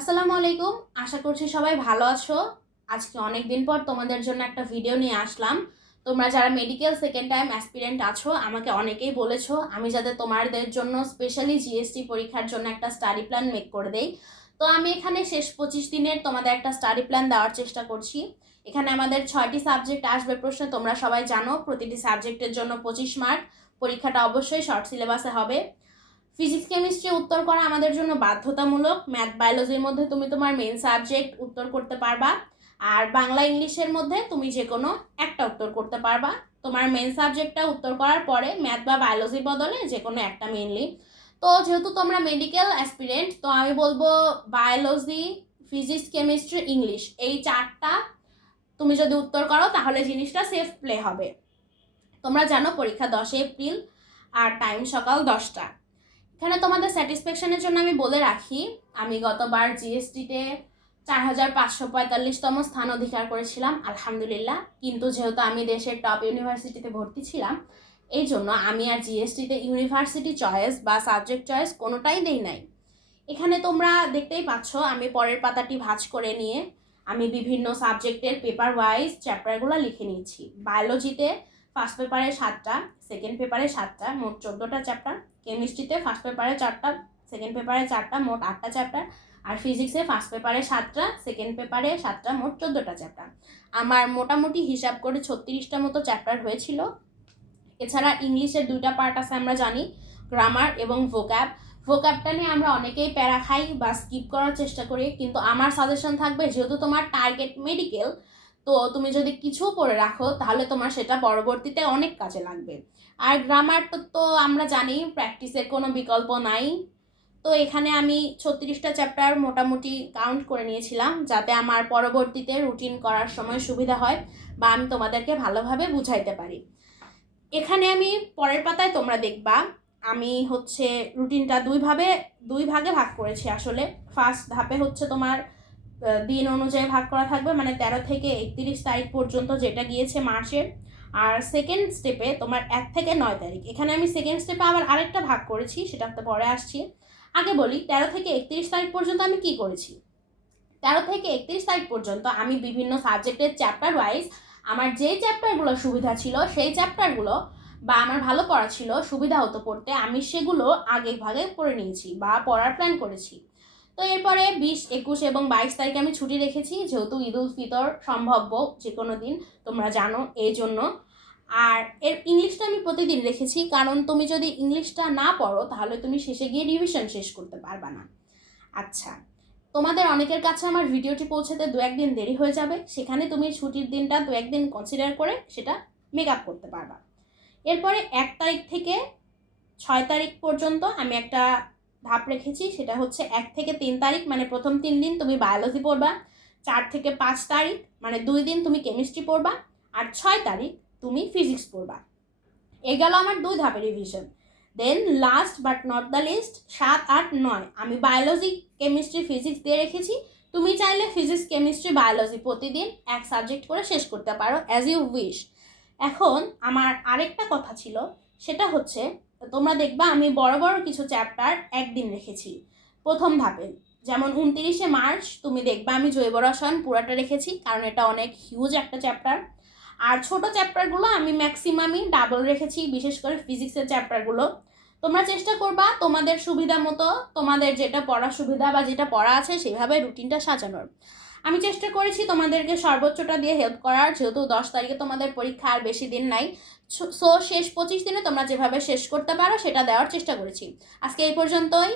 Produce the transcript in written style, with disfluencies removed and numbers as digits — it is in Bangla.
আসসালামু আলাইকুম। আশা করছি সবাই ভালো আছো। আজকে অনেক দিন পর তোমাদের জন্য একটা ভিডিও নিয়ে আসলাম। তোমরা যারা মেডিকেল সেকেন্ড টাইম অ্যাসপিরেন্ট আছো, আমাকে অনেকেই বলেছো আমি যাতে তোমাদের জন্য স্পেশালি জিএসটি পরীক্ষার জন্য একটা স্টাডি প্ল্যান মেক করে দেই। তো আমি এখানে শেষ 25 দিনের তোমাদের একটা স্টাডি প্ল্যান দেওয়ার চেষ্টা করছি। এখানে আমাদের 6টি সাবজেক্ট আসবে প্রশ্নে, তোমরা সবাই জানো। প্রতিটি সাবজেক্টের জন্য 25 মার্ক। পরীক্ষাটা অবশ্যই শর্ট সিলেবাসে হবে। ফিজিক্স কেমিস্ট্রি উত্তর করা আমাদের জন্য বাধ্যতামূলক। ম্যাথ বায়োলজির মধ্যে তুমি তোমার মেন সাবজেক্ট উত্তর করতে পারবা, আর বাংলা ইংলিশের মধ্যে তুমি যে কোনো একটা উত্তর করতে পারবা। তোমার মেন সাবজেক্টটা উত্তর করার পরে ম্যাথ বা বায়োলজির বদলে যে কোনো একটা মেনলি। তো যেহেতু তোমরা মেডিকেল অ্যাসপিরেন্ট, তো আমি বলবো বায়োলজি, ফিজিক্স কেমিস্ট্রি, ইংলিশ, এই চারটা তুমি যদি উত্তর করো তাহলে জিনিসটা সেফ প্লে হবে। তোমরা জানো পরীক্ষা 10 এপ্রিল, আর টাইম সকাল 10টা। এখানে তোমাদের স্যাটিসফ্যাকশনের জন্য আমি বলে রাখি, আমি গতবার জিএসটিতে 4545তম স্থান অধিকার করেছিলাম, আলহামদুলিল্লাহ। কিন্তু যেহেতু আমি দেশের টপ ইউনিভার্সিটিতে ভর্তি ছিলাম, এই জন্য আমি আর জিএসটিতে ইউনিভার্সিটি চয়েস বা সাবজেক্ট চয়েস কোনোটাই দেই নাই। এখানে তোমরা দেখতেই পাচ্ছ, আমি পরের পাতাটি ভাঁজ করে নিয়ে আমি বিভিন্ন সাবজেক্টের পেপার ওয়াইজ চ্যাপ্টারগুলো লিখে নিয়েছি। বায়োলজিতে ফার্স্ট পেপারে 7টা, সেকেন্ড পেপারে 7টা, মোট 14টা চ্যাপ্টার। কেমিস্ট্রিতে ফার্স্ট পেপারে 4টা, সেকেন্ড পেপারে 4টা, মোট 8টা চ্যাপ্টার। আর ফিজিক্সে ফার্স্ট পেপারে 7টা, সেকেন্ড পেপারে 7টা, মোট 14টা চ্যাপ্টার। আমার মোটামুটি হিসাব করে 36টা মতো চ্যাপ্টার হয়েছিল। এছাড়া ইংলিশের 2টা পার্ট আছে আমরা জানি, গ্রামার এবং ভোক্যাব। ভোক্যাবটা নিয়ে আমরা অনেকেই প্যারা খাই বা স্কিপ করার চেষ্টা করি, কিন্তু আমার সাজেশন থাকবে, যেহেতু তোমার টার্গেট মেডিকেল, তো তুমি যদি কিছু পড়ে রাখো তাহলে তোমার সেটা পরবর্তীতে অনেক কাজে লাগবে। আর গ্রামারটা তো আমরা জানি প্র্যাকটিসের কোনো বিকল্প নাই। তো এখানে আমি 36টা চ্যাপ্টার মোটামুটি কাউন্ট করে নিয়েছিলাম, যাতে আমার পরবর্তীতে রুটিন করার সময় সুবিধা হয় বা আমি তোমাদেরকে ভালোভাবে বুঝাইতে পারি। এখানে আমি পরের পাতায় তোমরা দেখবা আমি হচ্ছে রুটিনটা দুই ভাগে ভাগ করেছি। আসলে ফার্স্ট ধাপে হচ্ছে তোমার দিন অনুযায়ী ভাগ করা থাকবে, মানে 13 থেকে 31 তারিখ পর্যন্ত যেটা গিয়েছে মার্চের। আর সেকেন্ড স্টেপে তোমার 1 থেকে 9 তারিখ। এখানে আমি সেকেন্ড স্টেপে আবার আরেকটা ভাগ করেছি, সেটা তো পরে আসছি। আগে বলি 13 থেকে 31 তারিখ পর্যন্ত আমি কি করেছি। 13 থেকে 31 তারিখ পর্যন্ত আমি বিভিন্ন সাবজেক্টের চ্যাপ্টার ওয়াইজ আমার যে চ্যাপ্টারগুলো সুবিধা ছিল, সেই চ্যাপ্টারগুলো বা আমার ভালো পড়া ছিল, সুবিধা হতো পড়তে, আমি সেগুলো আগে ভাগে পড়ে নিয়েছি বা পড়ার প্ল্যান করেছি। তো এরপরে 20, 21 এবং 22 তারিখে আমি ছুটি রেখেছি, যেহেতু ঈদ উল ফিতর সম্ভাব্য যে কোনো দিন, তোমরা জানো, এই জন্য। আর ইংলিশটা আমি প্রতিদিন রেখেছি, কারণ তুমি যদি ইংলিশটা না পড়ো তাহলে তুমি শেষে গিয়ে রিভিশন শেষ করতে পারবা না। আচ্ছা, তোমাদের অনেকের কাছে আমার ভিডিওটি পৌঁছাতে 2-1 দিন দেরি হয়ে যাবে, সেখানে তুমি ছুটির দিনটা 2-1 দিন কনসিডার করে সেটা মেক আপ করতে পারবা। এরপরে 1 তারিখ থেকে 6 তারিখ পর্যন্ত আমি একটা ধাপ রেখেছি, সেটা হচ্ছে 1 থেকে 3 তারিখ মানে প্রথম 3 দিন তুমি বায়োলজি পড়বা, 4 থেকে 5 তারিখ মানে 2 দিন তুমি কেমিস্ট্রি পড়বা, আর 6 তারিখ তুমি ফিজিক্স পড়বা। এ গেল আমার 2 ধাপের revision. Then last but not the least, 7, 8, 9 আমি বায়োলজি, কেমিস্ট্রি, ফিজিক্স দিয়ে রেখেছি। তুমি চাইলে ফিজিক্স, কেমিস্ট্রি, বায়োলজি প্রতিদিন এক সাবজেক্ট করে শেষ করতে পারো, অ্যাজ ইউ উইশ। এখন আমার আরেকটা কথা ছিল, সেটা হচ্ছে তোমরা দেখবা আমি বড় বড় কিছু চ্যাপ্টার একদিন রেখেছি প্রথম ধাপে। যেমন 29শে মার্চ তুমি দেখবা আমি জৈব রসায়ন পুরাটা রেখেছি, কারণ এটা অনেক হিউজ একটা চ্যাপ্টার। আর ছোট চ্যাপ্টারগুলো আমি ম্যাক্সিমামই ডাবল রেখেছি, বিশেষ করে ফিজিক্সের চ্যাপ্টারগুলো। তোমরা চেষ্টা করবা তোমাদের সুবিধা মতো, তোমাদের যেটা পড়ার সুবিধা বা যেটা পড়া আছে সেভাবে রুটিনটা সাজানোর। আমি চেষ্টা করেছি তোমাদেরকে সর্বোচ্চটা দিয়ে হেল্প করার, যেহেতু 10 তারিখে তোমাদের পরীক্ষা আর বেশি দিন নাই। সো শেষ 25 দিনে তোমরা যেভাবে শেষ করতে পারো সেটা দেওয়ার চেষ্টা করেছি। আজকে এই পর্যন্তই।